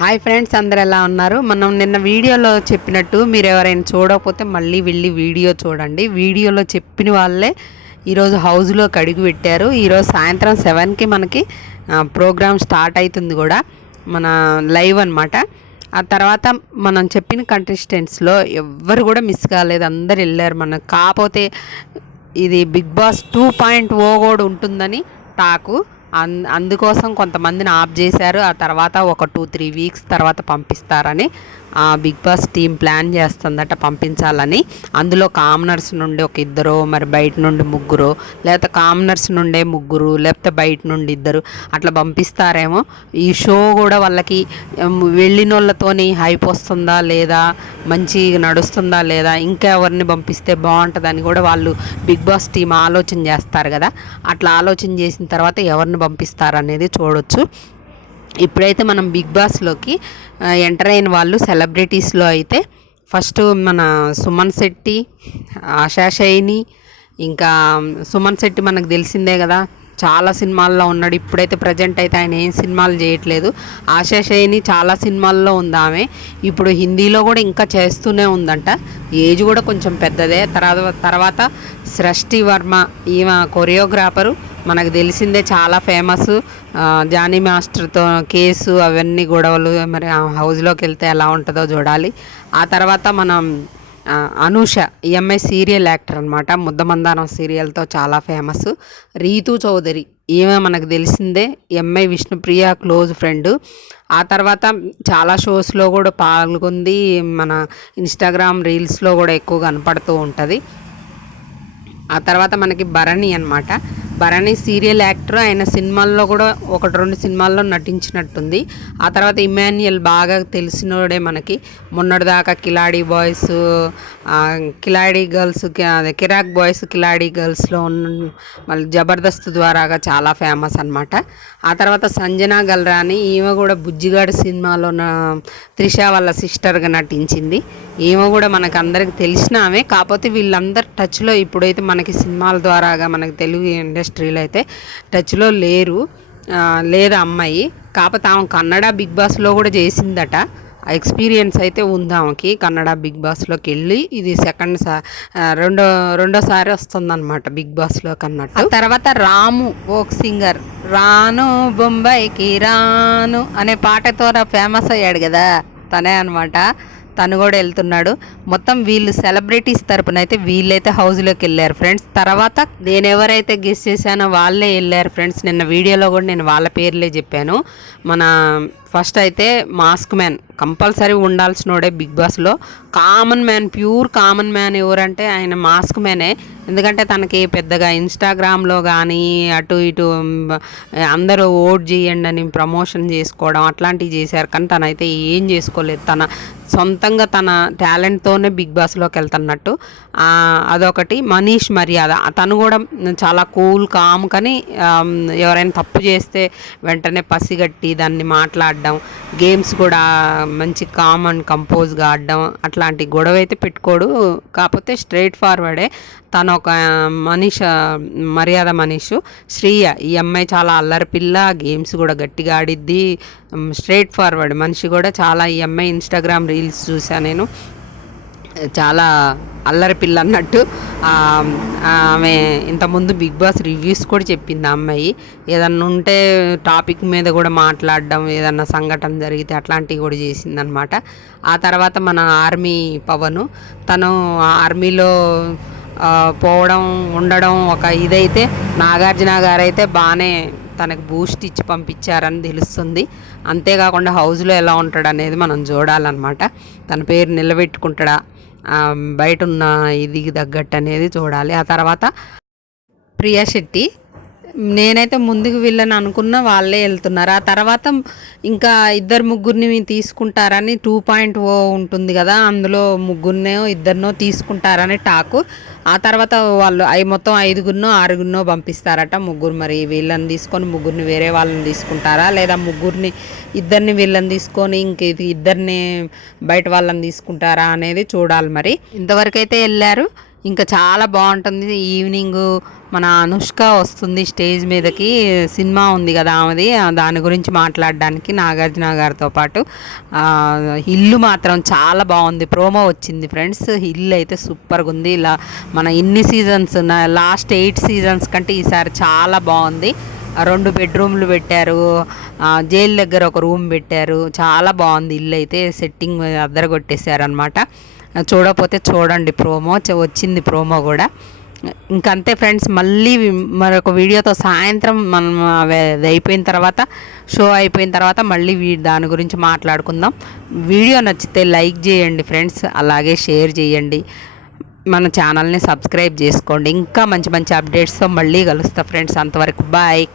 Hi friends, అందరు ఎలా ఉన్నారు? మనం నిన్న వీడియోలో చెప్పినట్టు మీరు ఎవరైనా చూడకపోతే మళ్ళీ వెళ్ళి వీడియో చూడండి. వీడియోలో చెప్పిన వాళ్ళే ఈరోజు హౌస్లోకి అడుగు పెట్టారు. ఈరోజు సాయంత్రం 7కి మనకి ప్రోగ్రామ్ స్టార్ట్ అవుతుంది కూడా, మన లైవ్ అనమాట. ఆ తర్వాత మనం చెప్పిన కంటెస్టెంట్స్లో ఎవ్వరు కూడా మిస్ కాలేదు, అందరు వెళ్ళారు. మన కాకపోతే ఇది బిగ్ బాస్ 2.0 కూడా ఉంటుందని టాకు. అందుకోసం కొంతమందిని ఆఫ్ చేశారు. ఆ తర్వాత ఒక 2-3 వీక్స్ తర్వాత పంపిస్తారని బిగ్ బాస్ టీం ప్లాన్ చేస్తుందట పంపించాలని. అందులో కామనర్స్ నుండి ఒక ఇద్దరు, మరి బయట నుండి ముగ్గురు, లేకపోతే కామనర్స్ నుండే ముగ్గురు, లేకపోతే బయట నుండి ఇద్దరు అట్లా పంపిస్తారేమో. ఈ షో కూడా వాళ్ళకి వెళ్ళిన వాళ్ళతోని హైప్ వస్తుందా లేదా, మంచి నడుస్తుందా లేదా, ఇంకా ఎవరిని పంపిస్తే బాగుంటుందని కూడా వాళ్ళు బిగ్ బాస్ టీం ఆలోచన చేస్తారు కదా. అట్లా ఆలోచన చేసిన తర్వాత ఎవరిని పంపిస్తారనేది చూడొచ్చు. ఇప్పుడైతే మనం బిగ్ బాస్లోకి ఎంటర్ అయిన వాళ్ళు సెలబ్రిటీస్లో అయితే ఫస్ట్ మన సుమన్ శెట్టి, ఆశా శైని. ఇంకా సుమన్ శెట్టి మనకు తెలిసిందే కదా, చాలా సినిమాల్లో ఉన్నాడు. ఇప్పుడైతే ప్రజెంట్ అయితే ఆయన ఏం సినిమాలు చేయట్లేదు. ఆశా శైని చాలా సినిమాల్లో ఉంది ఆమె. ఇప్పుడు హిందీలో కూడా ఇంకా చేస్తూనే ఉందంట. ఏజ్ కూడా కొంచెం పెద్దదే. తర్వాత సృష్టి వర్మ, ఈమె కొరియోగ్రాఫరు, మనకు తెలిసిందే, చాలా ఫేమస్. జానీ మాస్టర్తో కేసు అవన్నీ గొడవలు, మరి హౌస్లోకి వెళ్తే ఎలా ఉంటుందో చూడాలి. ఆ తర్వాత మనం అనూష, ఈఎంఐ సీరియల్ యాక్టర్ అనమాట. ముద్దమందారం సీరియల్తో చాలా ఫేమస్. రీతు చౌదరి, ఈమె మనకు తెలిసిందే, ఎంఐ విష్ణుప్రియ క్లోజ్ ఫ్రెండ్. ఆ తర్వాత చాలా షోస్లో కూడా పాల్గొంది. మన ఇన్స్టాగ్రామ్ రీల్స్లో కూడా ఎక్కువ కనపడుతూ ఉంటుంది. ఆ తర్వాత మనకి భరణి అనమాట. Bharani serial actor. ఆయన సినిమాల్లో కూడా 1-2 సినిమాల్లో నటించినట్టుంది. ఆ తర్వాత ఇమాన్యుయల్ బాగా తెలిసినోడే మనకి. మొన్నటిదాకా కిలాడీ బాయ్స్, కిలాడీ గర్ల్స్, అదే కిరాక్ బాయ్స్, కిలాడీ గర్ల్స్లో మళ్ళీ జబర్దస్త్ ద్వారాగా చాలా ఫేమస్ అనమాట. ఆ తర్వాత సంజనా గల్రాని, ఈమె కూడా బుజ్జిగాడు సినిమాలో త్రిష వాళ్ళ సిస్టర్గా నటించింది. ఈమె కూడా మనకు అందరికి తెలిసిన ఆమె. కాకపోతే వీళ్ళందరూ టచ్లో ఇప్పుడైతే మనకి సినిమాల ద్వారాగా మనకి తెలుగు ఇండస్ట్రీలో అయితే టచ్లో లేరు. లేదా అమ్మాయి. కాకపోతే ఆమె కన్నడ బిగ్ బాస్లో కూడా చేసిందట. ఎక్స్పీరియన్స్ అయితే ఉంది ఆమెకి కన్నడ బిగ్ బాస్లోకి వెళ్ళి. ఇది రెండోసారి వస్తుందన్నమాట బిగ్ బాస్లోకి అన్నట్టు. తర్వాత రాము, ఓక్ సింగర్, రాను బొంబాయికి రాను అనే పాటతో ఫేమస్ అయ్యాడు కదా, తనే అనమాట. తను కూడా వెళ్తున్నాడు. మొత్తం వీళ్ళు సెలబ్రిటీస్ తరపున అయితే వీళ్ళైతే హౌస్లోకి వెళ్ళారు ఫ్రెండ్స్. తర్వాత నేను ఎవరైతే గెస్ చేశానో వాళ్ళే వెళ్ళారు ఫ్రెండ్స్. నిన్న వీడియోలో కూడా నేను వాళ్ళ పేర్లే చెప్పాను. మన ఫస్ట్ అయితే మాస్క్ మ్యాన్ కంపల్సరీ ఉండాల్సినోడే బిగ్ బాస్లో. Common man, pure common man ఎవరంటే ఆయన మాస్క్ మ్యానే. ఎందుకంటే తనకి పెద్దగా ఇన్స్టాగ్రామ్లో కానీ అటు ఇటు అందరూ ఓట్ చేయండి అని ప్రమోషన్ చేసుకోవడం అట్లాంటివి చేశారు. కానీ తనైతే ఏం చేసుకోలేదు. తన సొంతంగా తన టాలెంట్తోనే బిగ్ బాస్లోకి వెళ్తున్నట్టు. అదొకటి. మనీష్ మర్యాద, తను కూడా చాలా కూల్ కామ్, కానీ ఎవరైనా తప్పు చేస్తే వెంటనే పసిగట్టి దాన్ని మాట్లాడడం, గేమ్స్ కూడా మంచి కామ్ అండ్ కంపోజ్గా ఆడడం, అట్లాంటి గొడవ అయితే పెట్టుకోడు. కాకపోతే స్ట్రైట్ ఫార్వర్డే. తను ఒక మర్యాద మనీషు. శ్రీయ, ఈ అమ్మాయి చాలా అల్లరి పిల్ల, గేమ్స్ కూడా గట్టిగా ఆడిద్ది, స్ట్రైట్ ఫార్వర్డ్ మనిషి కూడా చాలా. ఈ అమ్మాయి ఇన్స్టాగ్రామ్ రీల్స్ చూసా నేను, చాలా అల్లరి పిల్ల అన్నట్టు. ఆమె ఇంతకుముందు బిగ్ బాస్ రివ్యూస్ కూడా చెప్పింది ఆ అమ్మాయి. ఏదన్నా ఉంటే టాపిక్ మీద కూడా మాట్లాడడం, ఏదన్నా సంఘటన జరిగితే అట్లాంటివి కూడా చేసిందనమాట. ఆ తర్వాత మన ఆర్మీ పవను, తను ఆర్మీలో పోవడం ఉండడం ఒక ఇదైతే, నాగార్జున గారు అయితే బాగానే తనకు బూస్ట్ ఇచ్చి పంపించారని తెలుస్తుంది. అంతేకాకుండా హౌస్లో ఎలా ఉంటాడు అనేది మనం చూడాలన్నమాట. తన పేరు నిలబెట్టుకుంటాడా, బయట ఉన్న ఇది తగ్గట్టు అనేది చూడాలి. ఆ తర్వాత ప్రియా శెట్టి, నేనైతే ముందుకు వెళ్ళని అనుకున్న వాళ్ళే వెళ్తున్నారు. ఆ తర్వాత ఇంకా ఇద్దరు ముగ్గురిని తీసుకుంటారని 2.0 ఉంటుంది కదా, అందులో ఇద్దరినో తీసుకుంటారని టాకు. ఆ తర్వాత వాళ్ళు మొత్తం 5గురినో 6గురినో పంపిస్తారట. ముగ్గురు మరి వీళ్ళని తీసుకొని ముగ్గురిని వేరే వాళ్ళని తీసుకుంటారా, లేదా ఇద్దరిని వీళ్ళని తీసుకొని ఇద్దరిని బయట వాళ్ళని తీసుకుంటారా అనేది చూడాలి. మరి ఇంతవరకు అయితే వెళ్ళారు. ఇంకా చాలా బాగుంటుంది. ఈవినింగ్ మన అనుష్క వస్తుంది స్టేజ్ మీదకి, సినిమా ఉంది కదా ఆమెది, దాని గురించి మాట్లాడడానికి నాగార్జున గారితో పాటు. ఇల్లు మాత్రం చాలా బాగుంది. ప్రోమో వచ్చింది ఫ్రెండ్స్. ఇల్లు అయితే సూపర్గా ఉంది. ఇలా మన ఇన్ని సీజన్స్ లాస్ట్ 8 సీజన్స్ కంటే ఈసారి చాలా బాగుంది. 2 బెడ్రూమ్లు పెట్టారు, జైలు దగ్గర ఒక రూమ్ పెట్టారు. చాలా బాగుంది. ఇల్లు అయితే సెట్టింగ్ అద్దరగొట్టేశారు అనమాట. చూడకపోతే చూడండి, ప్రోమో వచ్చింది ప్రోమో కూడా. ఇంకంతే ఫ్రెండ్స్, మళ్ళీ మరొక వీడియోతో సాయంత్రం మనం అది అయిపోయిన తర్వాత, షో అయిపోయిన తర్వాత మళ్ళీ దాని గురించి మాట్లాడుకుందాం. వీడియో నచ్చితే లైక్ చేయండి ఫ్రెండ్స్, అలాగే షేర్ చేయండి, మన ఛానల్ని సబ్స్క్రైబ్ చేసుకోండి. ఇంకా మంచి మంచి అప్డేట్స్తో మళ్ళీ కలుస్తా ఫ్రెండ్స్. అంతవరకు బాయ్.